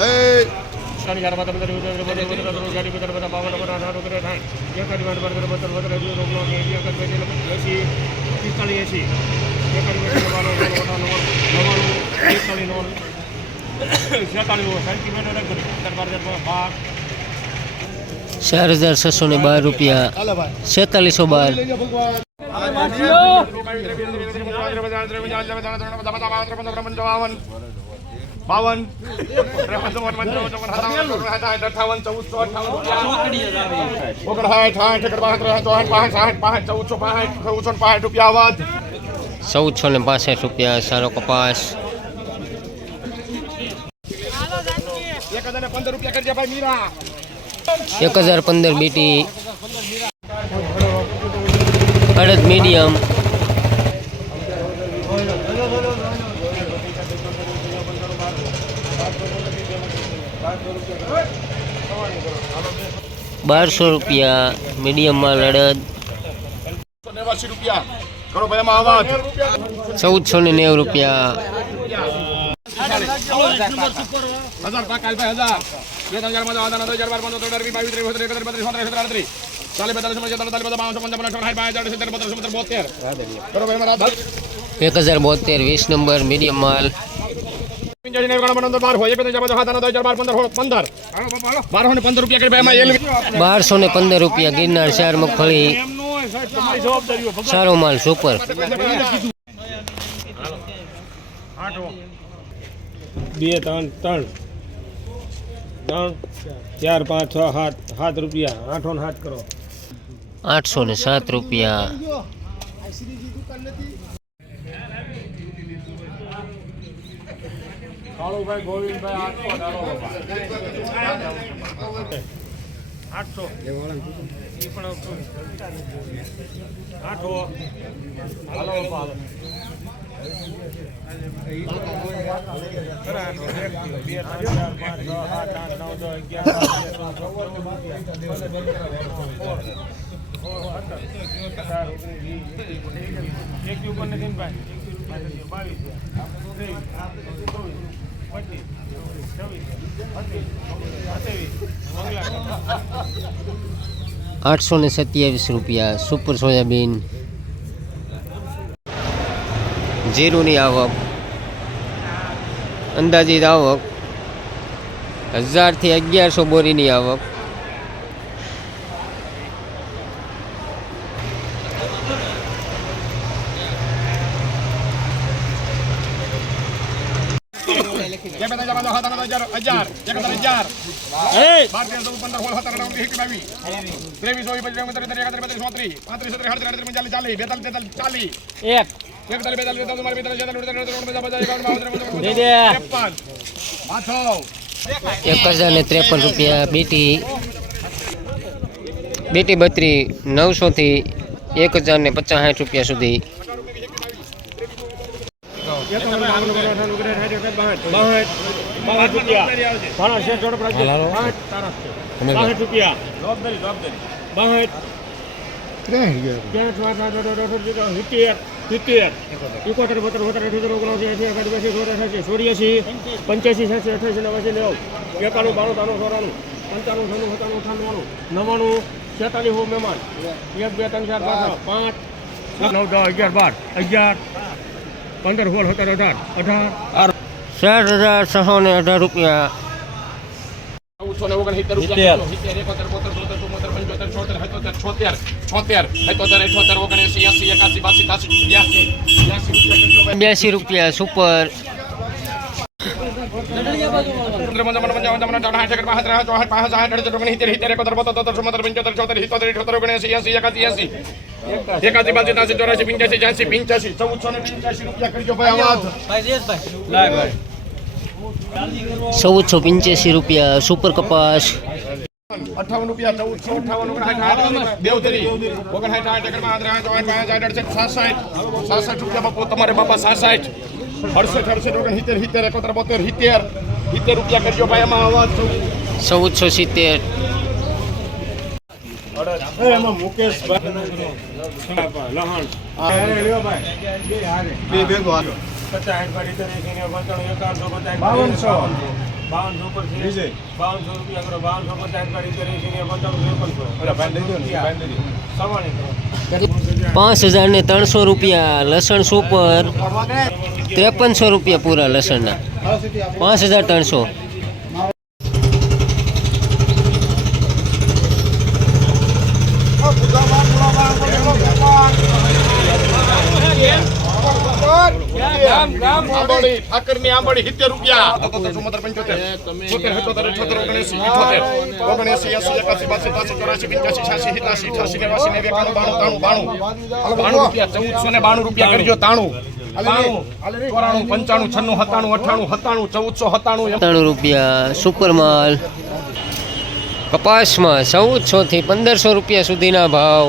એ શનિ ચાર હજાર છસો ને બાર રૂપિયા. છેતાલીસ બાર. બાર ચાર હજાર છસો ને બાર રૂપિયા છેતાલીસો બાર બાવન અઠાવન ચૌદસો અઠાવન ઓગણસાઠ સાઠ એકર બાસઠ ચોસઠ પાસઠ સાઠ પાસઠ ચૌદસો પાસઠ ચૌદસો ને પાસઠ રૂપિયા આવાજ ચૌદસો ને પાસઠ રૂપિયા સારો કપાસ એક હજાર ને પંદર રૂપિયા કરજે ભાઈ મીરા એક હજાર પંદર બીટી અડદ મીડિયમ બારસો રૂપિયા મીડિયમ માલ અડદ નેવાસી રૂપિયા કરો ભાઈ એમાં આવાજ ચૌદસો ને નેવું રૂપિયા હજાર પાકાલ ભાઈ હજાર બે ત્રણ હજારમાં આધાર હજાર બાર પંદર અઢાર વીસ બાવીસ ત્રેવીસ બત્રીસ એકત્રીસ બત્રીસ સોત્રીસ સત્તર અડત્રીસ ચાલીસ બેતાલીસ પચાસ ચાલીસ બધા પાંચસો પંચાવન અઠાવન સાઠ પાંચ હજાર સિત્તેર બત્રીસ સત્તર બોતેર. કરો ભાઈ એમાં રાધા એક હજાર બોતેર વીસ નંબર મીડિયમ માલ. પિંજાળી ને ગણ પંદર બાર હોય એક હજાર બધા હાથ હજાર બાર પંદર સોળ પંદર બારસો ને પંદર રૂપિયા કરી ભાઈ એમાં એલ બારસો ને પંદર રૂપિયા ગિરનાર ચાર મગફળી સારો માલ સુપર બે ત્રણ ત્રણ. ત્રણ ચાર પાંચ છ સાત સાત રૂપિયા. આઠો ને સાત કરો. આઠસો ને સાત રૂપિયા. કાળુભાઈ ગોવિંદભાઈ આઠસો આઠસો આઠો હાલો એક ઉપર નથી ભાઈ બાવીસ આઠસો ને સત્યાવીસ રૂપિયા સુપર સોયાબીન. જીરુની આવક. અંદાજિત આવક હજારથી અગિયારસો બોરીની આવક બે બે હજાર બાર હજાર હજાર હજાર એક હજાર હજાર બાર તેર ચૌદ પંદર સોળ સત્તર અઢાર ઓગણીસ એકવીસ બાવીસ ત્રેવીસ ચોવીસ પચીસ ત્રીસ એકત્રીસ એકત્રીસ બત્રીસ ચોત્રીસ પાંત્રીસ છત્રીસ આડત્રીસ આડત્રીસ ચાલીસ ચાલીસ બેતાલીસ તેતાલીસ ચાલીસ એક એકતાલીસ બેતાલીસ બેતાલીસ બાર બેતાલીસ તેતાલીસ અડતાલીસ ઓગણપચાસ પચાસ એકાવન બાવન ત્રેપન દે દે. ત્રેપન પાછો એક હજાર ને ત્રેપન રૂપિયા બીટી બીટી બત્રી નવસોથી એક હજાર ને પચાસ સાઠ રૂપિયા સુધી પંચ્યાસી સાતસો અઠાસી નવાસી નેવું એકાણું બાણું ત્રાણું ચોરાણું પંચાણું છનું સત્તાણું અઠાણું નવ્વાણું છેતાલીસ હું મહેમાન એક બે ત્રણ ચાર પાંચ નવ દસ અગિયાર બાર. અગિયાર પંદર સોળ સત્તર અઢાર અઢાર ચાર હજાર છસો ને અઢાર રૂપિયા ચૌદસો ને ઓગણસિત્તેર રૂપિયા સિત્તેર એકોતેર બોતેર તોતેર ચુમ્મોતેર પંચોતેર છોતેર સત્તોતેર છોતેર છોતેર એકોતેર અઠોતેર ઓગણએંસી એંસી એકાસી બાસી ત્યાસી બ્યાસી બ્યાસી રૂપિયા કરજો ભાઈ. બ્યાસી રૂપિયા સુપર પંદર પંચાવન પંચાવન બાજુ ના ચોરાશી ત્યાસી ચોરાસી પંચ્યાસી પંચ્યાસી ચૌદસો ને પંચ્યાસી રૂપિયા કરજો ભાઈ આવાજ ચૌદસો પંચ્યાસી રૂપિયા સુપર કપાસ. અઠાવન રૂપિયા ચૌદસો અઠાવન દેવધરી ઓગણસાઠ આઠ એકરમાં આઠ ચોસઠ પાંચ આઠ અડસઠ સાસઠ. સાસઠ રૂપિયા બાપુ તમારે બાપા સાસઠ. અડસઠ અડસઠ ઓગણ સિત્તેર સિત્તેર એકોતેર બોતેર સિત્તેર. સિત્તેર રૂપિયા કરજો ભાઈ એમાં અવાજ ચૌદસો સિત્તેર એમાં મુકેશ બે ભેગો હાલો પચાસ સાઠ પાડી ત્રીસ ને પંચાણું પાંચ હજાર ને ત્રણસો રૂપિયા લસણ સુપર ત્રેપનસો રૂપિયા પૂરા લસણના. પાંચ હજાર ત્રણસો. આંબોડી ઠાકરની આંબળી સિત્તેર રૂપિયા. ચુમ્મોતેર પંચોતેર. છોતેર સત્તોતેર અઠોતેર ઓગણસી ઇઠોતેર. ઓગણસી એસી એકાસી બાસી ત્રાસી ચોરાસી પંચ્યાસી છ્યાસી સિત્યાસી અઠાસી નેવાસી નેવ્યાસી એકાણું બાણું તાણું બાણું. બાણું રૂપિયા ચૌદસો ને બાણું રૂપિયા કરજો તાણું. ચોરાણું પંચાણું છન્નું સત્તાણું અઠ્ઠાણું સત્તાણું ચૌદસો સત્તાણું સત્તાણું રૂપિયા સુપર માલ કપાસમાં ચૌદસો થી પંદરસો રૂપિયા સુધીના ભાવ.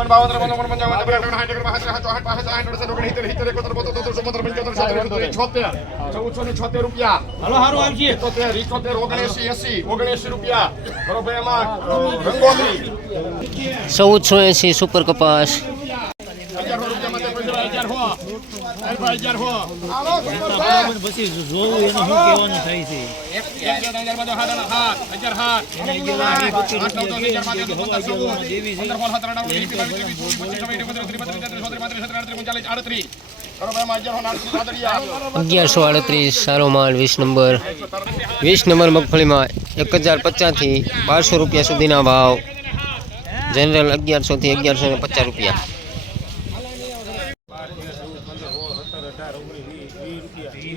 બાવન ત્રેપન ચોપન પંચાવન છપ્પન અઠાવન સાઠ એકસઠ બાસઠ ચોસઠ પાસઠ સાઠ અડસઠ ઓગણસિત્તેર સિત્તેર એકોતેર બોતેર તોતેર ચુમ્મોતેર પંચોતેર છોતેર અઠ્યોતેર છોતેર ચૌદસો ને છોતેર રૂપિયા હાલો હારું આવશે ઇઠોતેર ઇઠોતેર ઓગણએંસી એંસી ઓગણએંસી રૂપિયા કરો એમાં રંગોલી ચૌદસો એંસી સુપર કપાસ પછી જોવું એનું શું કહેવાનું થાય છે એક એક બે ત્રણ ચાર પાંચ છ સાત આઠ હાથ હજાર હાથ આઠ નવ દસ અગિયાર બાર તેર ચૌદ પંદર સોળ પંદર સોળ સત્તર અઢાર ઓગણીસ વીસ બાવીસ ત્રેવીસ ચોવીસ પચીસ છવ્વીસ અઠ્યાવીસ ત્રીસ બત્રીસ તેત્રીસ ચોત્રીસ પાંત્રીસ છત્રીસ આડત્રીસ ઓગણચાલીસ આડત્રીસ કરો ભાઈ એમાં અગિયાર હો ને આડત્રીસ આડત્રીસ અગિયારસો આડત્રીસ સારો માલ વીસ નંબર વીસ નંબર મગફળીમાં એક હજાર પચાસથી બારસો રૂપિયા સુધીના ભાવ જનરલ અગિયારસોથી અગિયારસો ને પચાસ રૂપિયા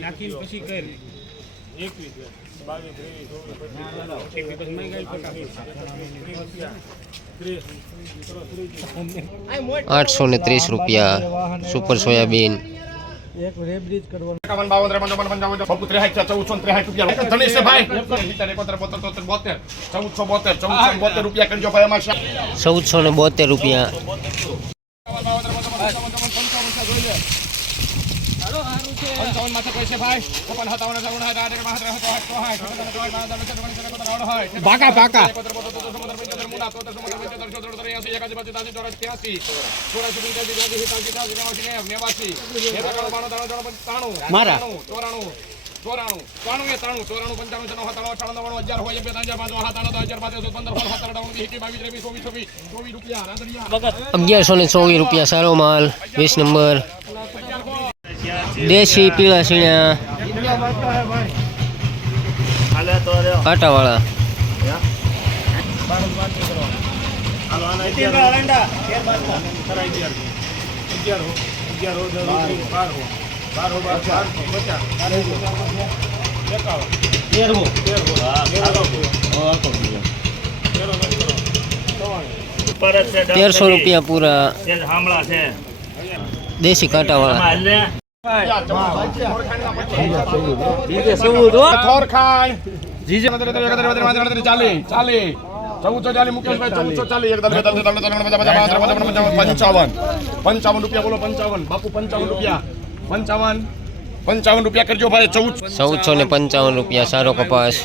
નાખી પછી કર એકવીસ બાવીસ ત્રેવીસ ચોવીસ આઠસો ને ત્રીસ રૂપિયા સુપર સોયાબીન એક રેબ્રિજ કરવાનો. એકાવન બાવન ત્રેપન ચોપન પંચાવન બપુ ત્રેસાઠ છે ચૌદસો ને ત્રેસાઠ રૂપિયા. ધણી ભાઈ. બોતેર. પંચાવન માથે છે ભાઈ નેવાસી એકાણું બાણું ત્રાણું ત્રાણું હજાર હોય બે ત્રણ હજાર સાત પંદર ચોવીસ રૂપિયા અગિયારસો ને ચોવીસ રૂપિયા સારો માલ, વીસ નંબર. દેશી પીળા સીણા. ચૌવાણું. તેરસો રૂપિયા પૂરા. દેશી કાંટાવાળા. પંચાવન પંચાવન રૂપિયા બોલો પંચાવન બાપુ પંચાવન રૂપિયા પંચાવન પંચાવન રૂપિયા કરજો ભાઈ ચૌદ ચૌદસો ને પંચાવન રૂપિયા સારો કપાસ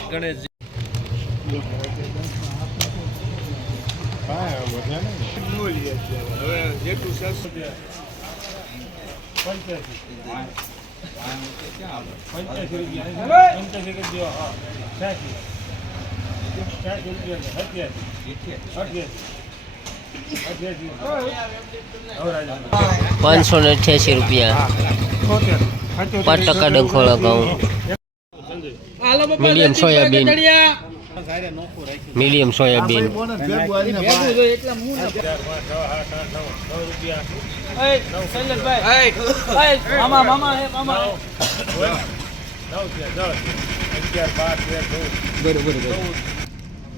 હવે પાંચસો ને અઠ્યાસી રૂપિયા. પાંચ ટકા ડંખોળા ઘઉં મીડિયમ સોયાબીન મીડિયમ સોયાબીન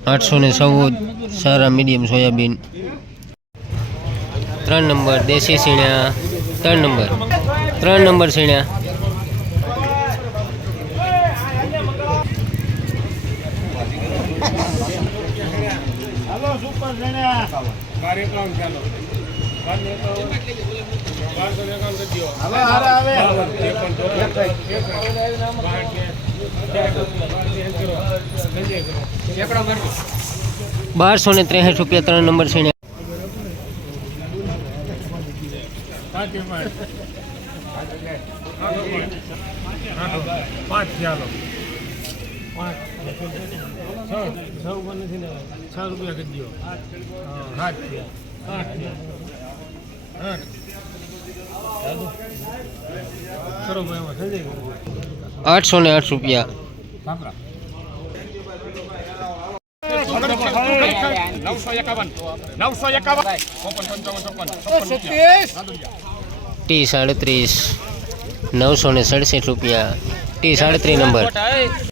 આઠસો ને ચૌદ, સારા મીડિયમ સોયાબીન ત્રણ નંબર દેશી સીણ્યા, ત્રણ નંબર. ત્રણ નંબર સીણ્યા. બાર ઉપર ચાલો કાર્યક્રમ ચાલો. બારસો ને ત્રેસઠ રૂપિયા ત્રણ નંબર છે પાંચ ચાલો પાંચ છ છ ઉપર નથી ને છ રૂપિયા કરી દો આઠ આઠસો ને આઠ રૂપિયા. નવસો એકાવન નવસો એકાવન રૂપિયા ટી સાડત્રીસ, નવસો ને સડસઠ રૂપિયા. ટી સાડત્રીસ નંબર.